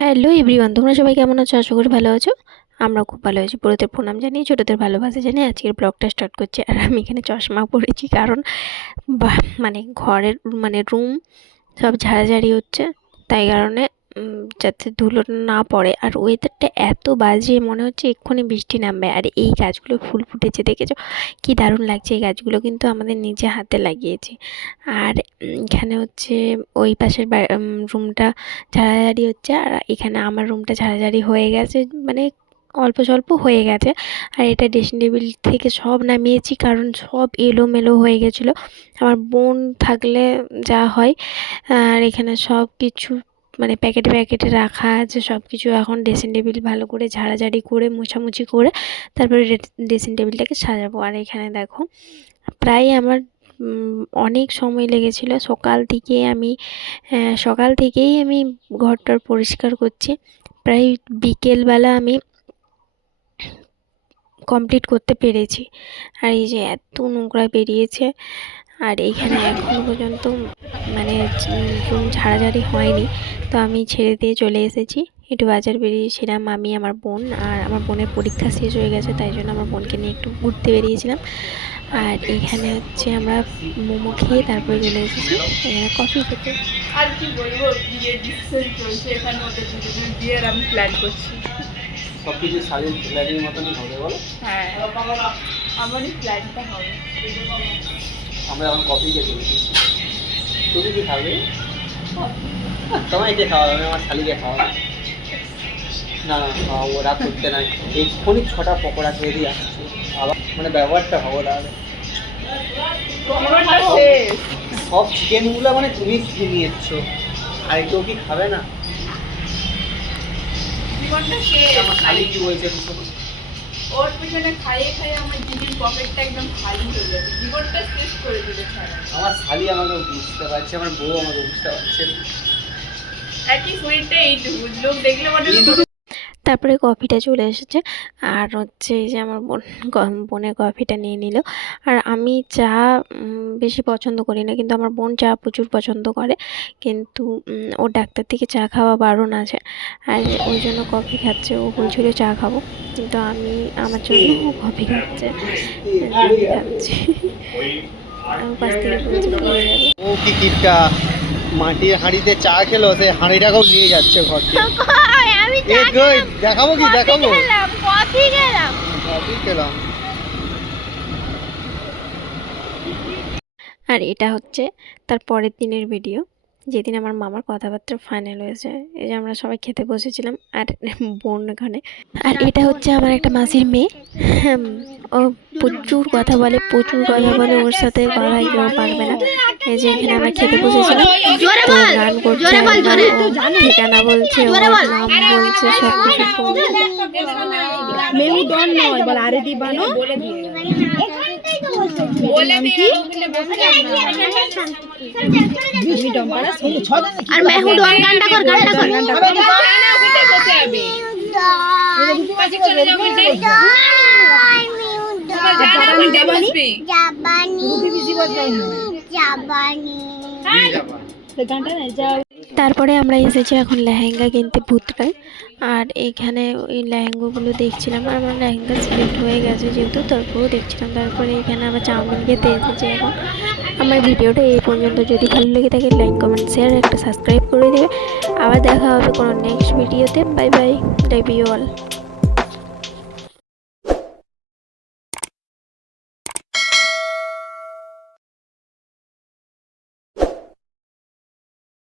Hello everyone, তোমরা সবাই কেমন আছো? আশা করি ভালো আছো। আমরা খুব ভালো আছি। বড়দের প্রণাম জানিয়ে ছোটদের ভালোবাসা জানিয়ে আজকের ব্লগটা স্টার্ট করছি। আর আমি এখানে চশমা পরেছি কারণ মানে ঘরের রুম সব ঝাড়াঝাড়ি হচ্ছে, তাই কারণে যাতে ধুলো না পড়ে। আর ওয়েদারটা এত বাজে, মনে হচ্ছে এক্ষুনি বৃষ্টি নামবে। আর এই গাছগুলো ফুল ফুটেছে দেখেছো, কি দারুণ লাগছে। এই গাছগুলো কিন্তু আমাদের নিজে হাতে লাগিয়েছি। আর এখানে হচ্ছে ওই পাশের রুমটা ঝাড়াঝাড়ি হচ্ছে, আর এখানে আমার রুমটা ঝাড়াঝাড়ি হয়ে গেছে, মানে অল্প স্বল্প হয়ে গেছে। আর এটা ড্রেসিং টেবিল থেকে সব নামিয়েছি কারণ সব এলোমেলো হয়ে গেছিলো। আমার বোন থাকলে যা হয়। আর এখানে সব কিছু মানে প্যাকেটে প্যাকেটে রাখা আছে সব কিছু। এখন ড্রেসিং টেবিল ভালো করে ঝাড়াঝাড়ি করে মোছামুছি করে তারপরে ড্রেসিং টেবিলটাকে সাজাবো। আর এখানে দেখো প্রায় আমার অনেক সময় লেগেছিলো। সকাল থেকেই আমি ঘরটার পরিষ্কার করছি। প্রায় বিকেলবেলা আমি কমপ্লিট করতে পেরেছি। আর এই যে এত নোংরা বেরিয়েছে। আর এইখানে এখনও পর্যন্ত মানে রুম ঝাড়াঝাড়ি হয়নি, তো আমি ছেড়ে দিয়ে চলে এসেছি। একটু বাজার বেরিয়েছিলাম আমি, আমার বোন। আর আমার বোনের পরীক্ষা শেষ হয়ে গেছে, তাই জন্য আমার বোনকে নিয়ে একটু ঘুরতে বেরিয়েছিলাম। আর এইখানে হচ্ছে আমরা মোমো খেয়ে তারপরে চলে এসেছি এখানে কফি খেতে। আর কি বলবো, বিয়ের ডিসিশন চলছে এখানে, ওদের দুজনের বিয়ের আমি প্ল্যান করছি। সবকিছু শাড়ির প্ল্যানিং মতনই হবে বলো। হ্যাঁ, আমারই প্ল্যানটা হবে। আমরা এখন কফি খেতে চলেছি। তুমি কি খাবে? তোমায় কে খাওয়াবে? আমি আমার শালিকে খাওয়াবো। না না, খাওয়াবো, রাত করতে নাই। এক্ষুনি 6টা পকোড়া খেয়ে দিয়ে আসছে আবার, মানে ব্যবহারটা ভাবো তাহলে। সব চিকেনগুলো মানে তুমি খেয়ে নিয়েছো, আর কেউ কি খাবে না? জীবনটা শেষ। আমার শালি কি বলছে? ওর পিছনে খাইয়ে খাইয়ে আমার দিদির পকেটটা একদম খালি হয়ে যাবে, জীবনটা শেষ করে দিলে ছাড়া। আমার শালি আমাকে বুঝতে পারছে, আমার বউ আমাকে বুঝতে পারছে। একই শরীরটা এইটুকু, লোক দেখলে মানে তারপরে কফিটা চলে এসেছে। আর হচ্ছে এই যে আমার বোনের কফিটা নিয়ে নিল। আর আমি চা বেশি পছন্দ করি না, কিন্তু আমার বোন চা প্রচুর পছন্দ করে। কিন্তু ওর ডাক্তার থেকে চা খাওয়া বারণ আছে, আর ওই জন্য কফি খাচ্ছে। ও বলছিল চা খাবো, কিন্তু আমার জন্য ও কফি খাচ্ছে। আমি খাচ্ছি। আমার পাশ থেকে বলছে পড়ে যাবে। ও কি কিটকা, মাটির হাঁড়িতে চা খেলো, সে হাঁড়িটাকেও নিয়ে যাচ্ছে ঘর থেকে। দেখাবো কি দেখাবো? কফি খেলাম। আর এটা হচ্ছে তার পরের দিনের ভিডিও, যেদিন আমার মামার কথাবার্তা ফাইনাল হয়েছে। এই যে আমরা সবাই খেতে বসেছিলাম, আর বোন এখানে। আর এটা হচ্ছে আমার একটা মাসির মেয়ে। ও প্রচুর কথা বলে, ওর সাথে কথা কেউ পারবে না। এই যে এখানে আমরা খেতে বসেছিলাম, তো গান করছে, ঠিকানা বলছে, ওর নাম বলছে, সব কিছু বলছে। মেরুদণ্ড নয় বল, আরে দিবানো আর মেহুডন গানটা কর। তারপরে আমরা এসেছি এখন লেহেঙ্গা কিনতে ভূতরায়। আর এইখানে ওই লেহেঙ্গাগুলো দেখছিলাম, আর আমার লেহেঙ্গা সিলেক্ট হয়ে গেছে যেহেতু, তারপরেও দেখছিলাম। তারপরে এখানে আবার চাউমিন খেতে এসেছি এখন। আমার ভিডিওটা এই পর্যন্ত। যদি ভালো লেগে থাকে লাইক কমেন্ট শেয়ার একটা সাবস্ক্রাইব করে দেবে। আবার দেখা হবে কোনো নেক্সট ভিডিওতে। Bye bye, love you all.